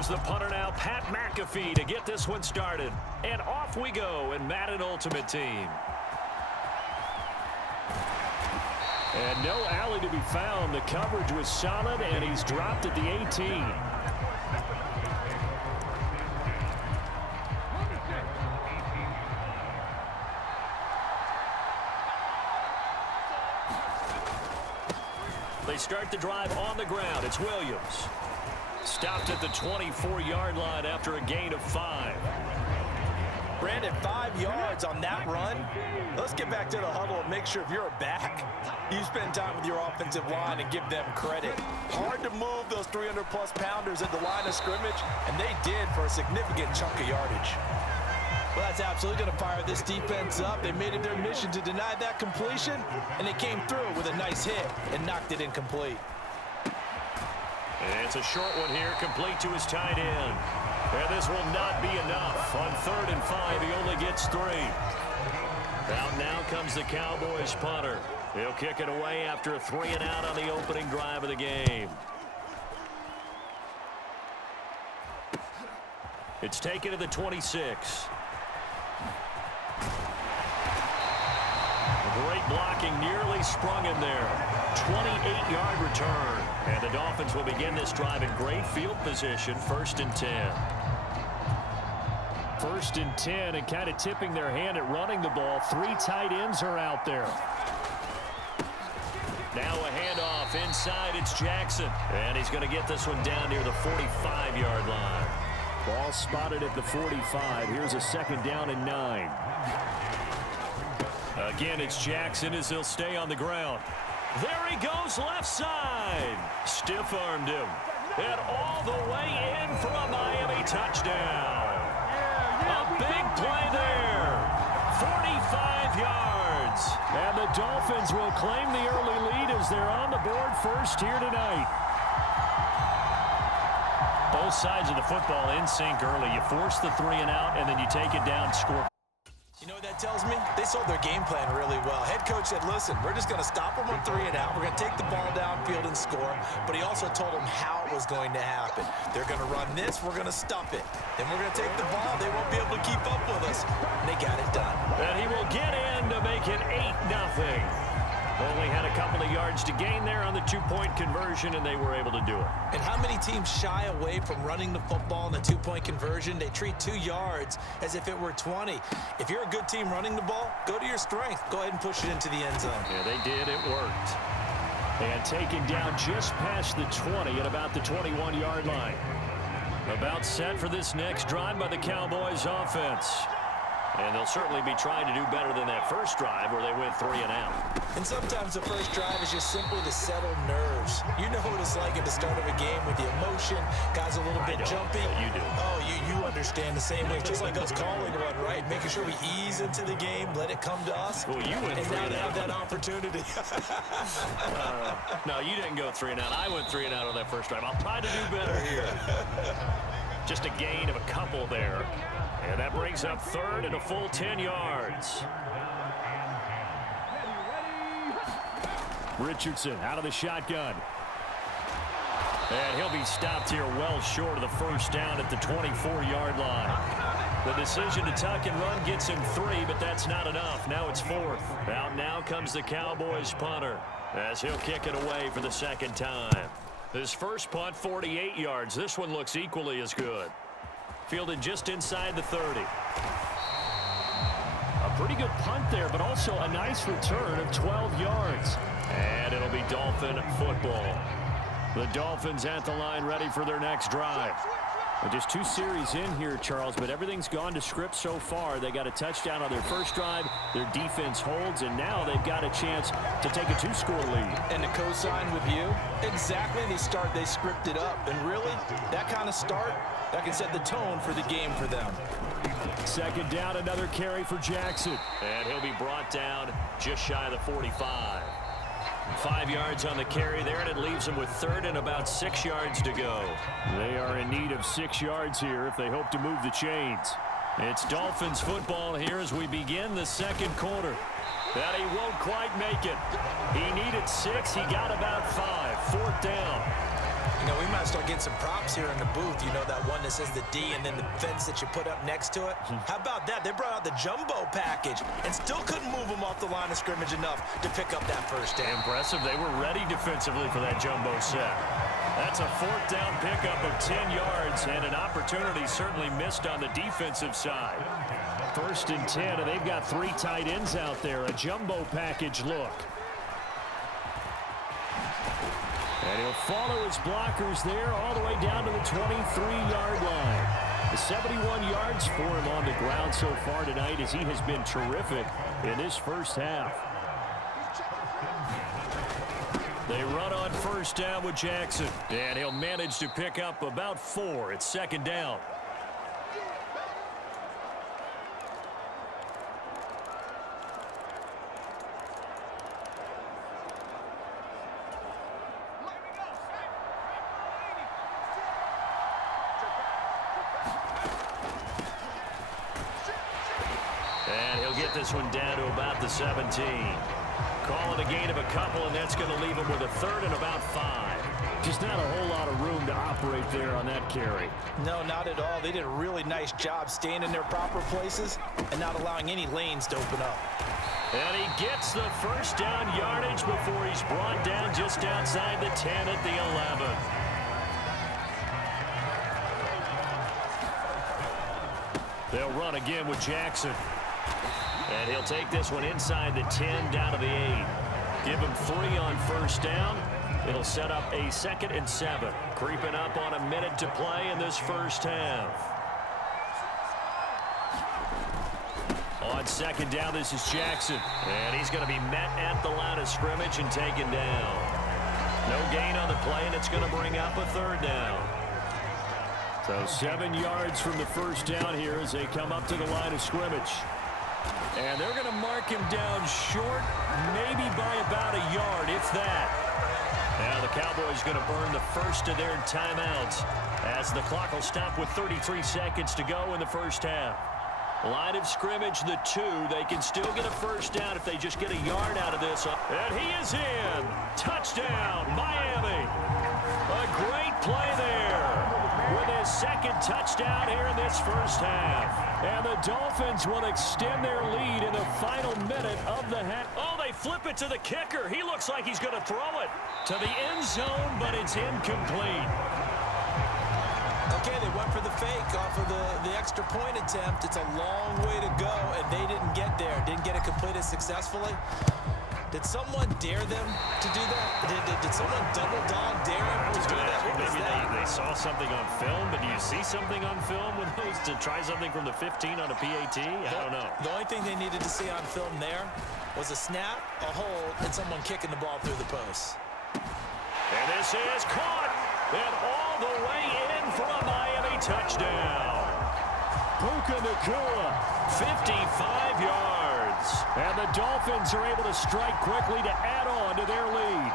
Here's the punter now, Pat McAfee, to get this one started. And off we go in Madden Ultimate Team. And no alley to be found. The coverage was solid, and he's dropped at the 18. They start the drive on the ground. It's Williams. Stopped at the 24-yard line after a gain of 5. Brandon, 5 yards on that run. Let's get back to the huddle and make sure if you're a back, you spend time with your offensive line and give them credit. Hard to move those 300-plus pounders at the line of scrimmage, and they did for a significant chunk of yardage. Well, that's absolutely going to fire this defense up. They made it their mission to deny that completion, and they came through with a nice hit and knocked it incomplete. And it's a short one here, complete to his tight end. And this will not be enough. On 3rd and 5, he only gets 3. Out now comes the Cowboys punter. He'll kick it away after a 3-and-out on the opening drive of the game. It's taken to the 26. Great blocking, nearly sprung him there. 28-yard return. And the Dolphins will begin this drive in great field position, 1st and 10. 1st and 10, and kind of tipping their hand at running the ball. 3 tight ends are out there. Now a handoff inside. It's Jackson. And he's going to get this one down near the 45-yard line. Ball spotted at the 45. Here's a 2nd down and 9. Again, it's Jackson as he'll stay on the ground. There he goes, left side. Stiff-armed him. And all the way in for a Miami touchdown. A big play there. 45 yards. And the Dolphins will claim the early lead as they're on the board first here tonight. Both sides of the football in sync early. You force the 3-and-out, and then you take it down, score. You know what that tells me? They sold their game plan really well. Head coach said, listen, we're just going to stop them on 3-and-out. We're going to take the ball downfield and score. But he also told them how it was going to happen. They're going to run this. We're going to stop it. Then we're going to take the ball. They won't be able to keep up with us. And they got it done. And he will get in to make it 8-0. Only had a couple of yards to gain there on the 2-point conversion, and they were able to do it. And how many teams shy away from running the football in the 2-point conversion? They treat 2 yards as if it were 20. If you're a good team running the ball, go to your strength. Go ahead and push it into the end zone. Yeah, they did. It worked. And taken down just past the 20 at about the 21-yard line. About set for this next drive by the Cowboys offense. And they'll certainly be trying to do better than that first drive where they went 3-and-out. And sometimes the first drive is just simply to settle nerves. You know what it's like at the start of a game with the emotion. Guys a little bit jumpy. You do. Oh, you understand the same way. Just like us calling one, right? Making sure we ease into the game, let it come to us. Well, you went 3-and-out. And now to have that opportunity. No, you didn't go 3-and-out. I went 3-and-out on that first drive. I'll try to do better here. Just a gain of a couple there. And that brings up 3rd and a full 10 yards. Richardson out of the shotgun. And he'll be stopped here well short of the first down at the 24-yard line. The decision to tuck and run gets him 3, but that's not enough. Now it's 4th. Out now comes the Cowboys punter as he'll kick it away for the 2nd time. His first punt, 48 yards. This one looks equally as good. Fielded just inside the 30. A pretty good punt there, but also a nice return of 12 yards. And it'll be Dolphin football. The Dolphins at the line ready for their next drive. Just 2 series in here, Charles, but everything's gone to script so far. They got a touchdown on their first drive. Their defense holds, and now they've got a chance to take a 2-score lead. And to co-sign with you, exactly the start they scripted up. And really, that kind of start, that can set the tone for the game for them. 2nd down, another carry for Jackson. And he'll be brought down just shy of the 45. 5 yards on the carry there, and it leaves them with 3rd and about 6 yards to go. They are in need of 6 yards here if they hope to move the chains. It's Dolphins football here as we begin the 2nd quarter. That he won't quite make it. He needed 6. He got about 5. 4th down. You know, we might start getting some props here in the booth. You know, that one that says the D and then the fence that you put up next to it. How about that? They brought out the jumbo package and still couldn't move them off the line of scrimmage enough to pick up that first down. Impressive. They were ready defensively for that jumbo set. That's a fourth down pickup of 10 yards, and an opportunity certainly missed on the defensive side. First and 10, and they've got 3 tight ends out there. A jumbo package look. And he'll follow his blockers there all the way down to the 23-yard line. The 71 yards for him on the ground so far tonight as he has been terrific in this first half. They run on first down with Jackson, and he'll manage to pick up about 4 at second down. This one down to about the 17. Call it a gain of a couple, and that's going to leave him with a third and about 5. Just not a whole lot of room to operate there on that carry. No, not at all. They did a really nice job staying in their proper places and not allowing any lanes to open up. And he gets the first down yardage before he's brought down just outside the 10 at the 11. They'll run again with Jackson. And he'll take this one inside the 10 down to the 8. Give him 3 on first down. It'll set up a 2nd and 7. Creeping up on a minute to play in this first half. On second down, this is Jackson. And he's going to be met at the line of scrimmage and taken down. No gain on the play, and it's going to bring up a third down. So 7 yards from the first down here as they come up to the line of scrimmage. And they're going to mark him down short, maybe by about a yard, if that. Now the Cowboys going to burn the first of their timeouts as the clock will stop with 33 seconds to go in the first half. Line of scrimmage, the 2. They can still get a first down if they just get a yard out of this. And he is in. Touchdown, Miami. A great play there with his second touchdown here in this first half. And the Dolphins will extend their lead in the final minute of the half. Oh, they flip it to the kicker. He looks like he's going to throw it to the end zone, but it's incomplete. Okay, they went for the fake off of the extra point attempt. It's a long way to go, and they didn't get there. Didn't get it completed successfully. Did someone dare them to do that? Did someone double dog dare them to do that? Maybe they saw something on film, but do you see something on film with those to try something from the 15 on a PAT? I don't know. The only thing they needed to see on film there was a snap, a hold, and someone kicking the ball through the post. And this is caught, and all the way in for a Miami touchdown. Puka Nacua, 55 yards. And the Dolphins are able to strike quickly to add on to their lead.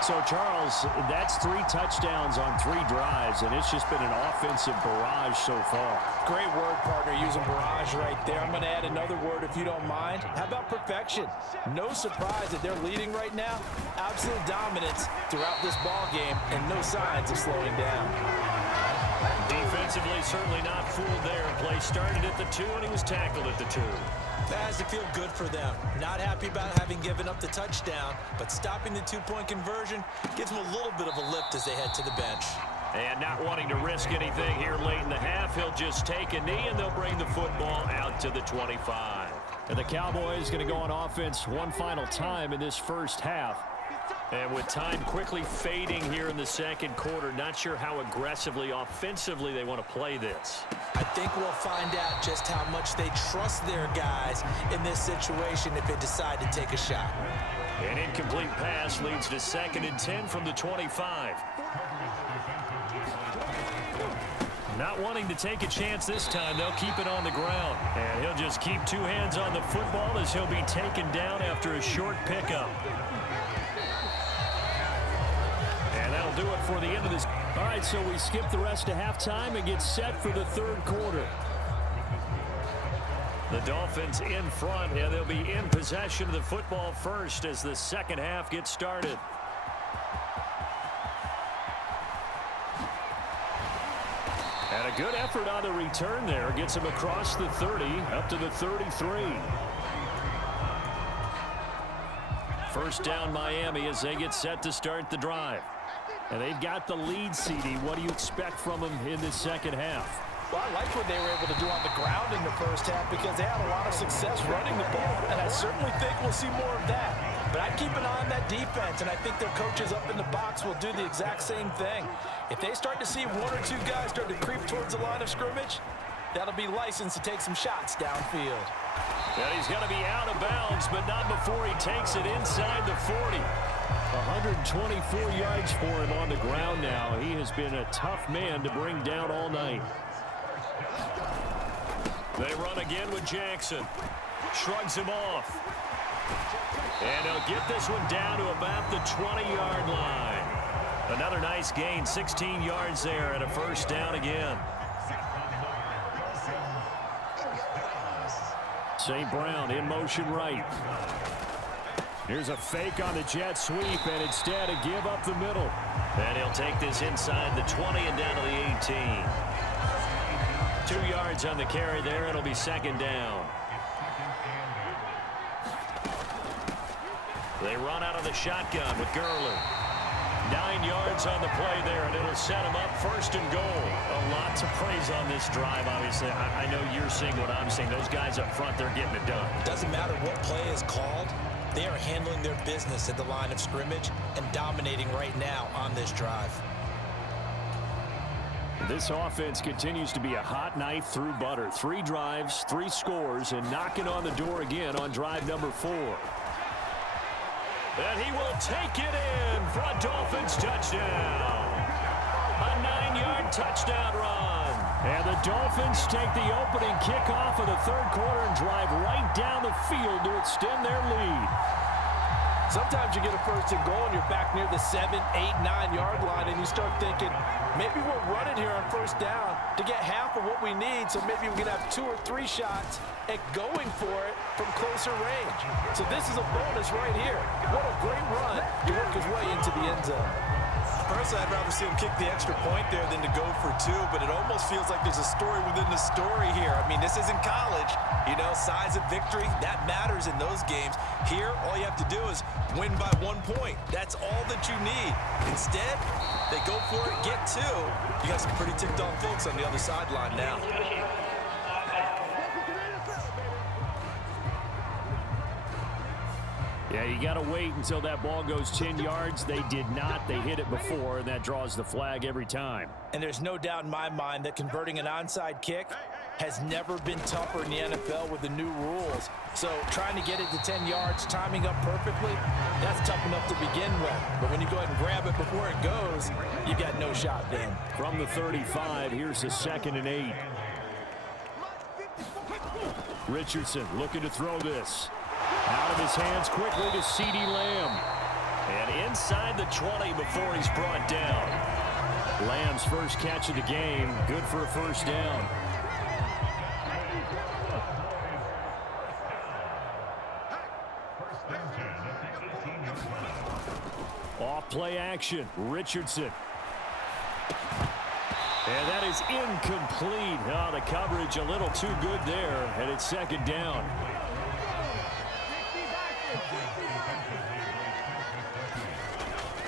So, Charles, that's 3 touchdowns on 3 drives, and it's just been an offensive barrage so far. Great word, partner, using barrage right there. I'm going to add another word if you don't mind. How about perfection? No surprise that they're leading right now. Absolute dominance throughout this ball game, and no signs of slowing down. Defensively, certainly not fooled there. Play started at the 2, and he was tackled at the 2. That has to feel good for them. Not happy about having given up the touchdown, but stopping the 2-point conversion gives them a little bit of a lift as they head to the bench. And not wanting to risk anything here late in the half, he'll just take a knee, and they'll bring the football out to the 25. And the Cowboys going to go on offense one final time in this first half. And with time quickly fading here in the second quarter, not sure how aggressively, offensively they want to play this. I think we'll find out just how much they trust their guys in this situation if they decide to take a shot. An incomplete pass leads to 2nd and 10 from the 25. Not wanting to take a chance this time, they'll keep it on the ground. And he'll just keep 2 hands on the football as he'll be taken down after a short pickup. And that'll do it for the end of this. All right, so we skip the rest of halftime and get set for the third quarter. The Dolphins in front, and they'll be in possession of the football first as the second half gets started. A good effort on the return there. Gets him across the 30, up to the 33. First down Miami as they get set to start the drive. And they've got the lead, CD. What do you expect from them in the second half? Well, I like what they were able to do on the ground in the first half because they had a lot of success running the ball, and I certainly think we'll see more of that. But I'd keep an eye on that defense, and I think their coaches up in the box will do the exact same thing. If they start to see one or two guys start to creep towards the line of scrimmage, that'll be licensed to take some shots downfield. And he's going to be out of bounds, but not before he takes it inside the 40. 124 yards for him on the ground now. He has been a tough man to bring down all night. They run again with Jackson. Shrugs him off. And he'll get this one down to about the 20-yard line. Another nice gain, 16 yards there and a first down again. St. Brown in motion right. Here's a fake on the jet sweep, and instead a give up the middle. And he'll take this inside the 20 and down to the 18. 2 yards on the carry there. It'll be second down. They run out of the shotgun with Gurley. 9 yards on the play there, and it'll set them up first and goal. A lot to praise on this drive, obviously. I know you're seeing what I'm seeing. Those guys up front, they're getting it done. It doesn't matter what play is called. They are handling their business at the line of scrimmage and dominating right now on this drive. This offense continues to be a hot knife through butter. 3 drives, 3 scores, and knocking on the door again on drive number 4. And he will take it in for a Dolphins touchdown. A 9-yard touchdown run. And the Dolphins take the opening kickoff of the third quarter and drive right down the field to extend their lead. Sometimes you get a first and goal and you're back near the 7, 8, 9-yard line and you start thinking, maybe we'll run it here on first down to get half of what we need, so maybe we can have 2 or 3 shots at going for it from closer range. So this is a bonus right here. What a great run to work his way into the end zone. Personally, I'd rather see him kick the extra point there than to go for 2, but it almost feels like there's a story within the story here. I mean, this isn't college. You know, size of victory, that matters in those games. Here, all you have to do is win by 1 point. That's all that you need. Instead, they go for it, get 2. You got some pretty ticked off folks on the other sideline now. Yeah, you got to wait until that ball goes 10 yards. They did not. They hit it before, and that draws the flag every time. And there's no doubt in my mind that converting an onside kick has never been tougher in the NFL with the new rules. So trying to get it to 10 yards, timing up perfectly, that's tough enough to begin with. But when you go ahead and grab it before it goes, you got no shot then. From the 35, here's the 2nd and 8. Richardson looking to throw this. Out of his hands quickly to CeeDee Lamb. And inside the 20 before he's brought down. Lamb's first catch of the game. Good for a first down. Off play action. Richardson. And that is incomplete. Oh, the coverage a little too good there. And it's second down.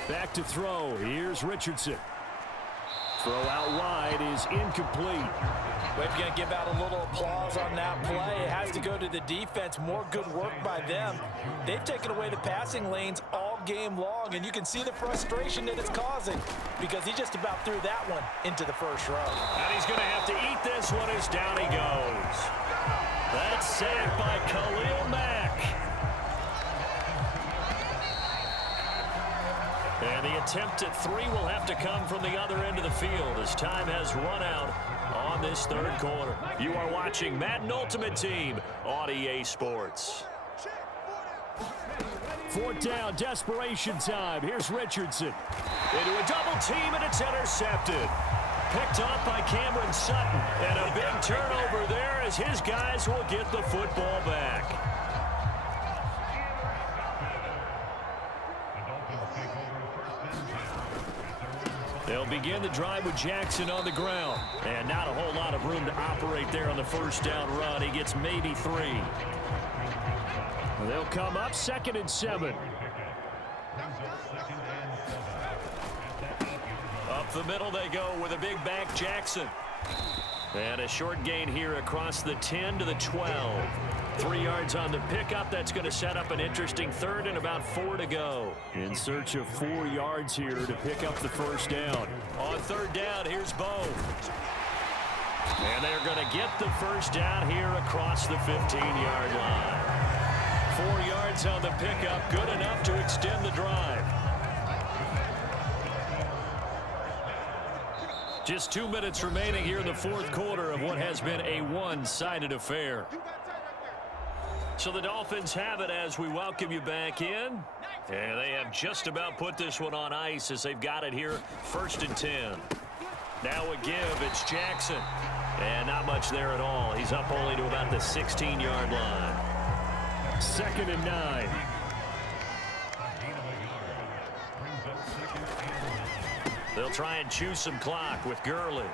Back to throw. Here's Richardson. Throw out wide is incomplete. We're going to give out a little applause on that play. It has to go to the defense. More good work by them. They've taken away the passing lanes all game long, and you can see the frustration that it's causing because he just about threw that one into the first row. And he's going to have to eat this one as down he goes. That's sacked by Khalil Mack. And the attempt at 3 will have to come from the other end of the field as time has run out on this third quarter. You are watching Madden Ultimate Team on EA Sports. 4th down, desperation time. Here's Richardson. Into a double team, and it's intercepted. Picked up by Cameron Sutton. And a big turnover there as his guys will get the football back. They'll begin the drive with Jackson on the ground. And not a whole lot of room to operate there on the first down run. He gets maybe 3. They'll come up 2nd and 7. Up the middle they go with a big back Jackson. And a short gain here across the 10 to the 12. 3 yards on the pickup. That's going to set up an interesting 3rd and about 4 to go. In search of 4 yards here to pick up the first down. On 3rd down, here's Bo. And they're going to get the first down here across the 15-yard line. 4 yards on the pickup, good enough to extend the drive. Just 2 minutes remaining here in the 4th quarter of what has been a one-sided affair. So the Dolphins have it as we welcome you back in. And they have just about put this one on ice as they've got it here 1st and 10. Now a give, it's Jackson. And not much there at all. He's up only to about the 16-yard line. 2nd and 9. They'll try and chew some clock with Gurley.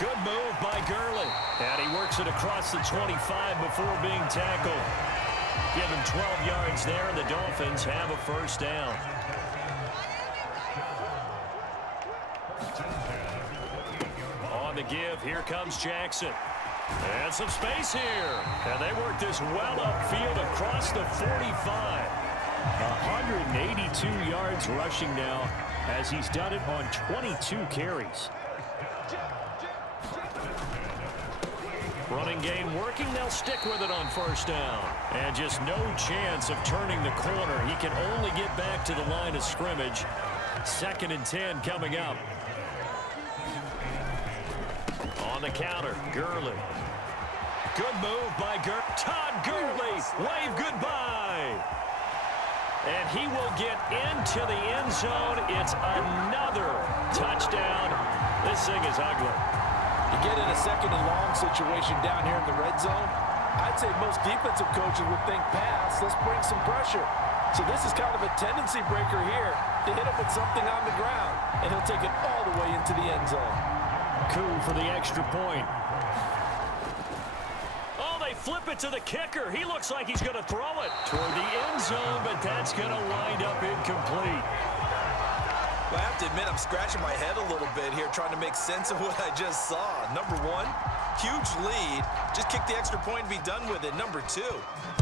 Good move by Gurley. And he works it across the 25 before being tackled. Give him 12 yards there, and the Dolphins have a first down. On the give, here comes Jackson. And some space here. And they work this well upfield across the 45. 182 yards rushing now as he's done it on 22 carries. Running game working. They'll stick with it on first down. And just no chance of turning the corner. He can only get back to the line of scrimmage. 2nd and 10 coming up. On the counter, Gurley. Good move by Todd Gurley. Wave goodbye. And he will get into the end zone. It's another touchdown. This thing is ugly. You get in a 2nd and long situation down here in the red zone, I'd say most defensive coaches would think pass. Let's bring some pressure. So this is kind of a tendency breaker here to hit him with something on the ground. And he'll take it all the way into the end zone. Coup for the extra point. Oh, they flip it to the kicker. He looks like he's going to throw it toward the end zone, but that's going to wind up incomplete. Well, I have to admit, I'm scratching my head a little bit here trying to make sense of what I just saw. Number 1, huge lead. Just kick the extra point and be done with it. Number 2,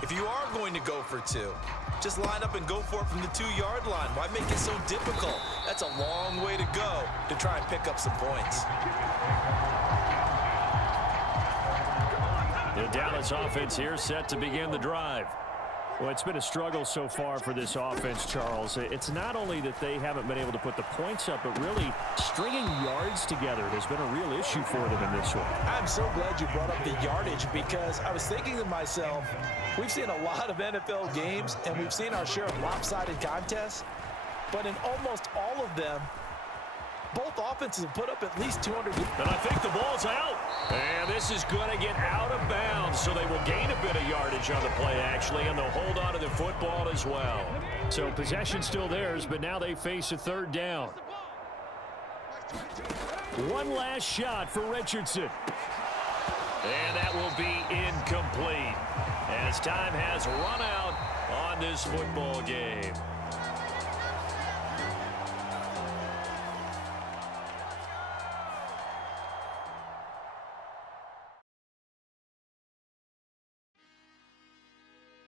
if you are going to go for 2, just line up and go for it from the 2-yard line. Why make it so difficult? That's a long way to go to try and pick up some points. The Dallas offense here set to begin the drive. Well, it's been a struggle so far for this offense, Charles. It's not only that they haven't been able to put the points up, but really stringing yards together has been a real issue for them in this one. I'm so glad you brought up the yardage because I was thinking to myself, we've seen a lot of NFL games and we've seen our share of lopsided contests, but in almost all of them, both offenses have put up at least 200. And I think the ball's out. And this is going to get out of bounds, so they will gain a bit of yardage on the play, actually, and they'll hold on to the football as well. So possession still theirs, but now they face a 3rd down. One last shot for Richardson. And that will be incomplete as time has run out on this football game.